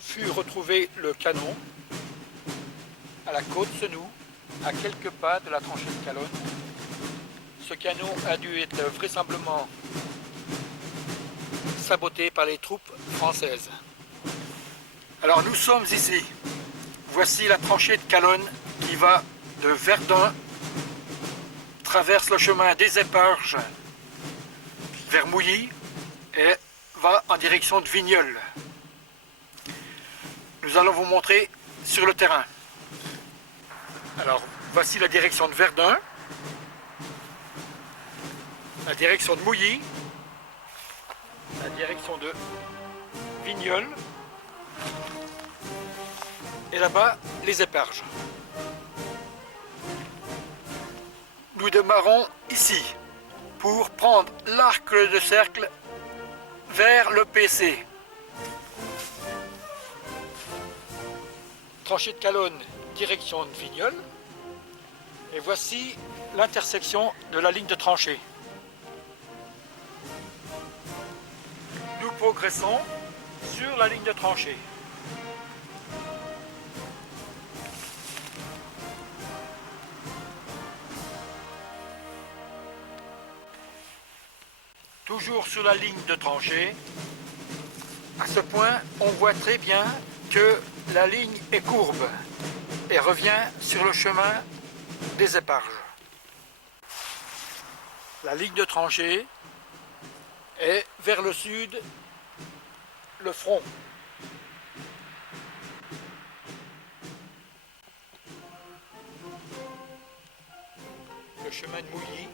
fut retrouvé le canon à la côte Senou, à quelques pas de la tranchée de Calonne. Ce canon a dû être vraisemblablement saboté par les troupes françaises. Alors nous sommes ici. Voici la tranchée de Calonne qui va de Verdun, traverse le chemin des Éparges vers Mouilly et va en direction de Vigneulles. Nous allons vous montrer sur le terrain. Alors voici la direction de Verdun, la direction de Mouilly, la direction de Vigneulles et là-bas les Éparges. Nous démarrons ici pour prendre l'arc de cercle vers le PC. Tranchée de Calonne, direction de Vigneulles. Et voici l'intersection de la ligne de tranchée. Nous progressons sur la ligne de tranchée. Toujours sur la ligne de tranchée. À ce point, on voit très bien que la ligne est courbe et revient sur le chemin des Éparges. La ligne de tranchée est vers le sud, le front. Le chemin de Mouilly.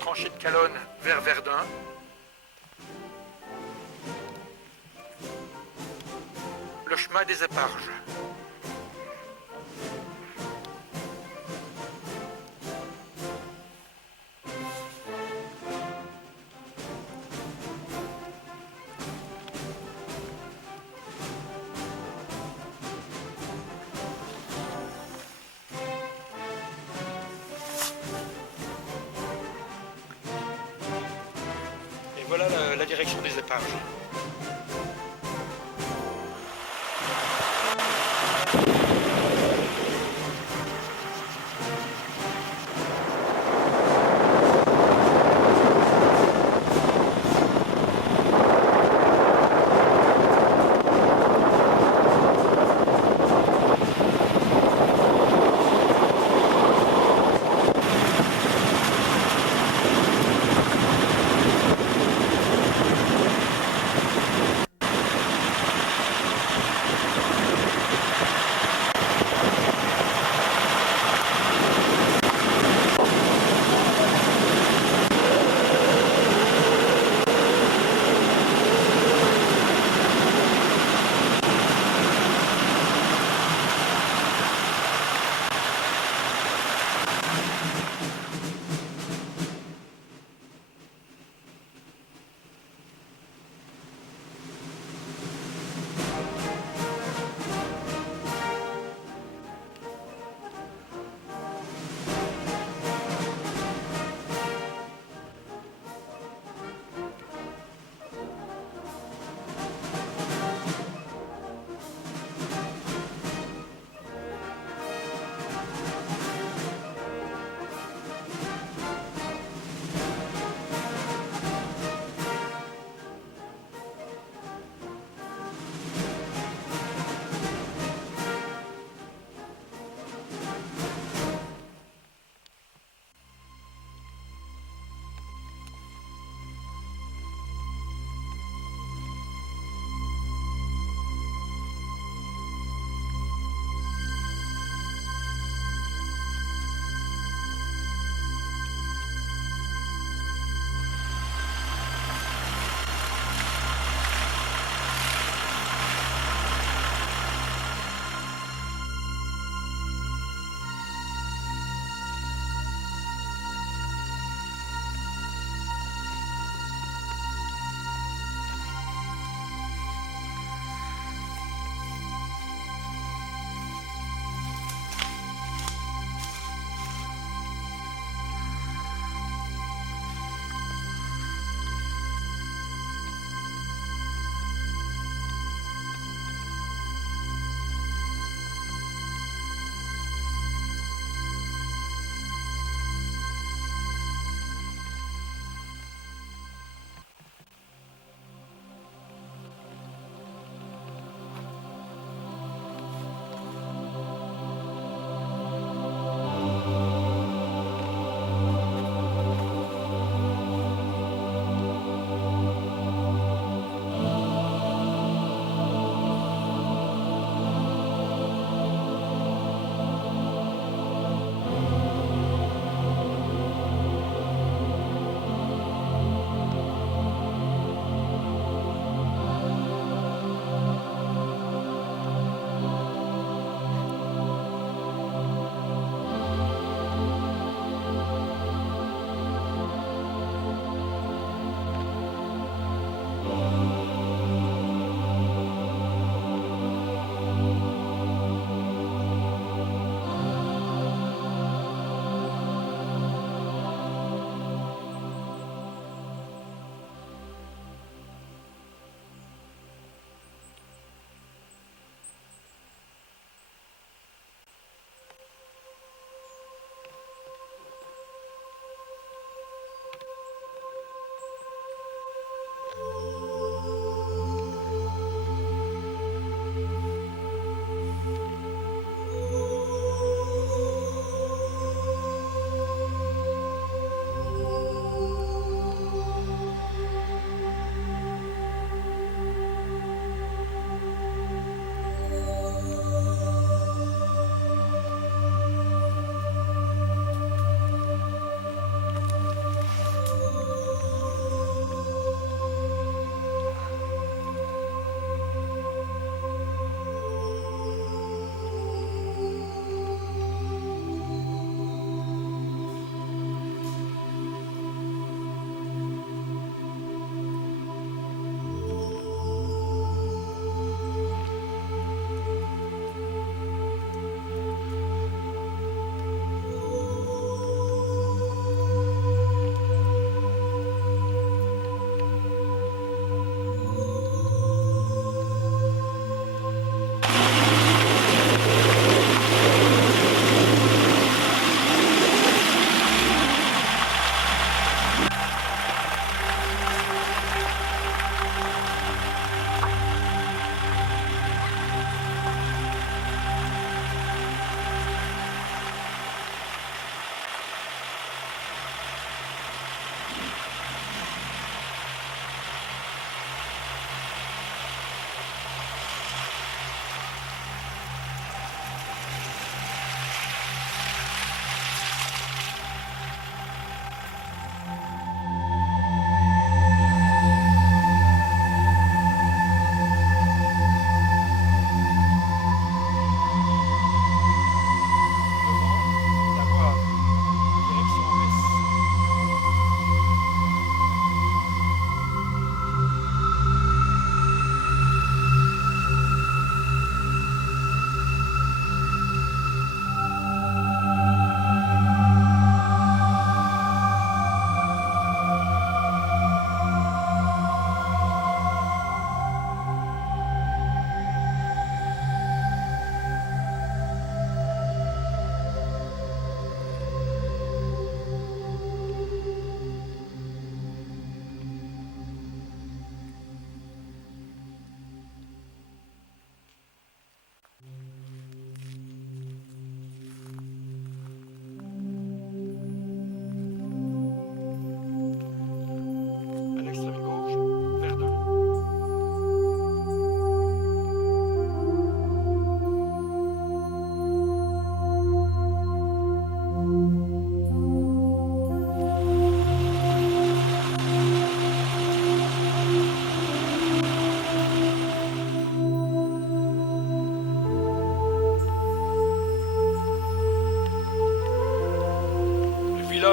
Tranchée de Calonne vers Verdun. Le chemin des Éparges. Et voilà la direction des Éparges.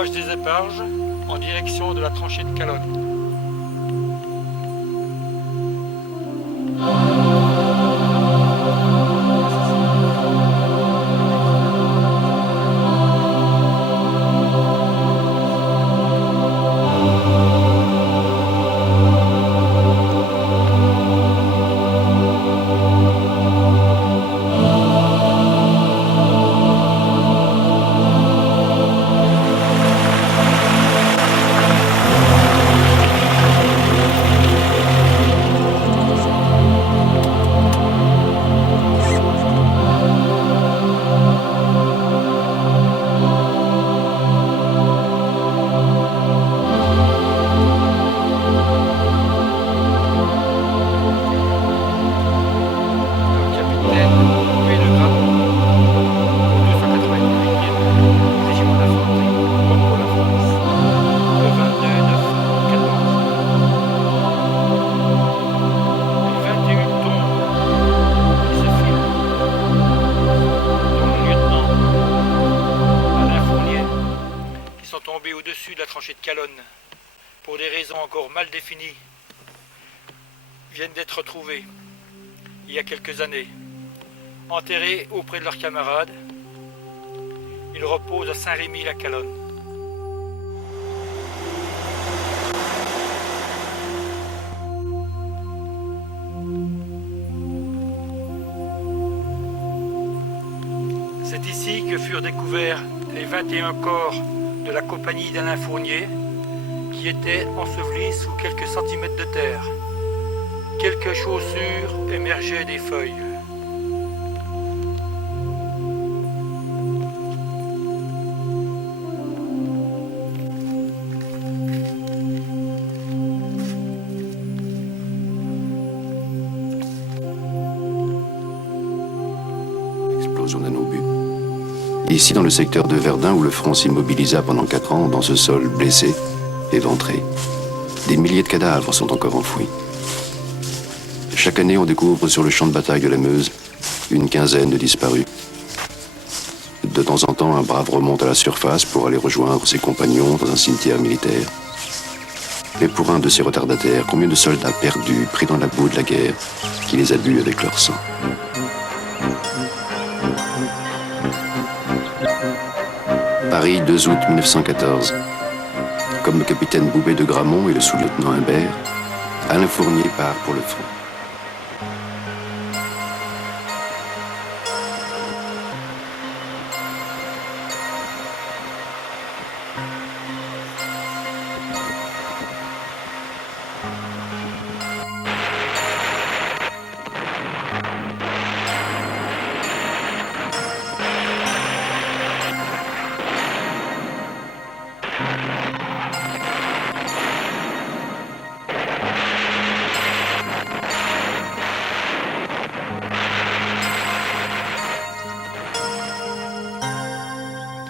découpage des éparges en direction de la tranchée de Calonne. Au-dessus de la tranchée de Calonne, pour des raisons encore mal définies, viennent d'être retrouvés, il y a quelques années, enterrés auprès de leurs camarades. Ils reposent à Saint-Rémy-la-Calonne. C'est ici que furent découverts les 21 corps de la compagnie d'Alain Fournier, qui étaient ensevelis sous quelques centimètres de terre. Quelques chaussures émergeaient des feuilles. Explosion d'un obus. Ici, dans le secteur de Verdun, où le front s'immobilisa pendant 4 ans, dans ce sol blessé, éventré, des milliers de cadavres sont encore enfouis. Chaque année, on découvre sur le champ de bataille de la Meuse une quinzaine de disparus. De temps en temps, un brave remonte à la surface pour aller rejoindre ses compagnons dans un cimetière militaire. Mais pour un de ces retardataires, combien de soldats perdus, pris dans la boue de la guerre, qui les a bu avec leur sang? Paris, 2 août 1914. Comme le capitaine Boubet de Gramont et le sous-lieutenant Humbert, Alain Fournier part pour le front.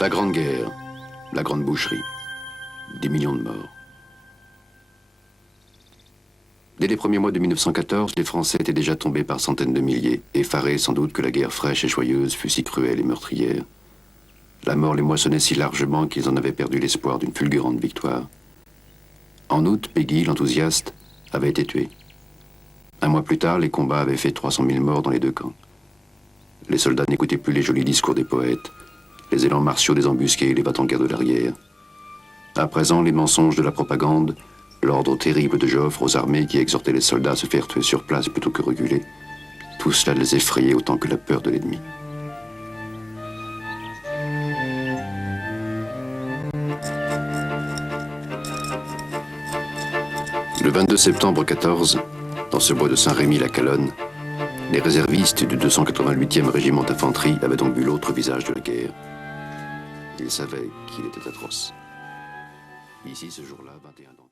La Grande Guerre, la Grande Boucherie, 10 millions de morts. Dès les premiers mois de 1914, les Français étaient déjà tombés par centaines de milliers, effarés sans doute que la guerre fraîche et joyeuse fût si cruelle et meurtrière. La mort les moissonnait si largement qu'ils en avaient perdu l'espoir d'une fulgurante victoire. En août, Péguy, l'enthousiaste, avait été tué. Un mois plus tard, les combats avaient fait 300 000 morts dans les deux camps. Les soldats n'écoutaient plus les jolis discours des poètes, les élans martiaux des embusqués et les va-t-en-guerre de l'arrière. À présent, les mensonges de la propagande, l'ordre terrible de Joffre aux armées qui exhortait les soldats à se faire tuer sur place plutôt que reculer, tout cela les effrayait autant que la peur de l'ennemi. Le 22 septembre 14, dans ce bois de Saint-Rémy-la-Calonne, les réservistes du 288e régiment d'infanterie avaient donc vu l'autre visage de la guerre. Ils savaient qu'il était atroce. Ici, ce jour-là, 21 d'entre eux.